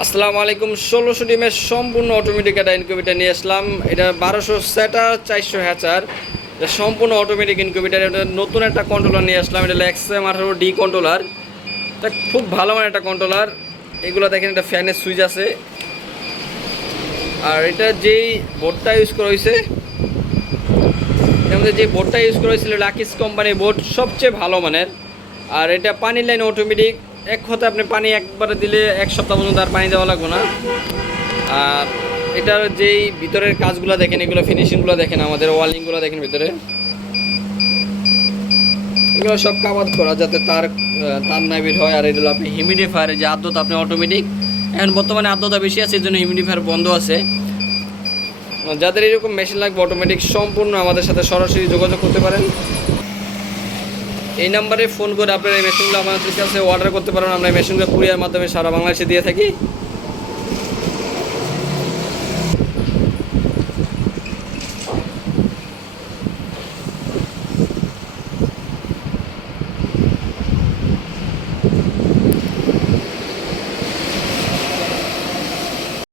আসসালামু আলাইকুম, ষোলোশো ডিমের সম্পূর্ণ অটোমেটিক একটা ইনকিউবেটার নিয়ে আসলাম। এটা বারোশো সেটার চারশো হ্যাচার। এটা সম্পূর্ণ অটোমেটিক ইনকিউবেটার এটা নতুন একটা কন্ট্রোলার নিয়ে আসলাম। এটা এক্সএম আঠারো ডি কন্ট্রোলার এটা খুব ভালো মানের একটা কন্ট্রোলার এগুলো দেখেন, এটা ফ্যানের সুইচ আছে। আর এটা যেই বোর্ডটা ইউজ করা হয়েছে মধ্যে যে বোর্ডটা ইউজ করা হয়েছিল লাকিস কোম্পানির বোর্ড সবচেয়ে ভালো মানের। আর এটা পানির লাইন অটোমেটিক এক হতে আপনি পানি একবারে দিলে এক সপ্তাহ পর্যন্ত আর পানি দেওয়া লাগবে না। আর এটার যেই ভিতরের কাজগুলো দেখেন, এগুলো ফিনিশিংগুলো দেখেন, আমাদের ওয়ালিংগুলো দেখেন ভিতরে। এগুলো সব কাবাদ করা যাতে তার তার না বের হয়। আর এগুলো আপনি হিউমিডিফায়ার যে আর্দ্রতা আপনি অটোমেটিক এখন বর্তমানে আর্দ্রতা বেশি আছে, এই জন্য হিউমিডিফায়ার বন্ধ আছে। যাদের এরকম মেশিন লাগবে অটোমেটিক সম্পূর্ণ আমাদের সাথে সরাসরি যোগাযোগ করতে পারেন। এই নাম্বারে ফোন করে আপনারা এই মেশিনগুলো আমাদের কাছে অর্ডার করতে পারেন। আমরা এই মেশিনগুলো কুরিয়ার মাধ্যমে সারা বাংলাদেশে দিয়ে থাকি।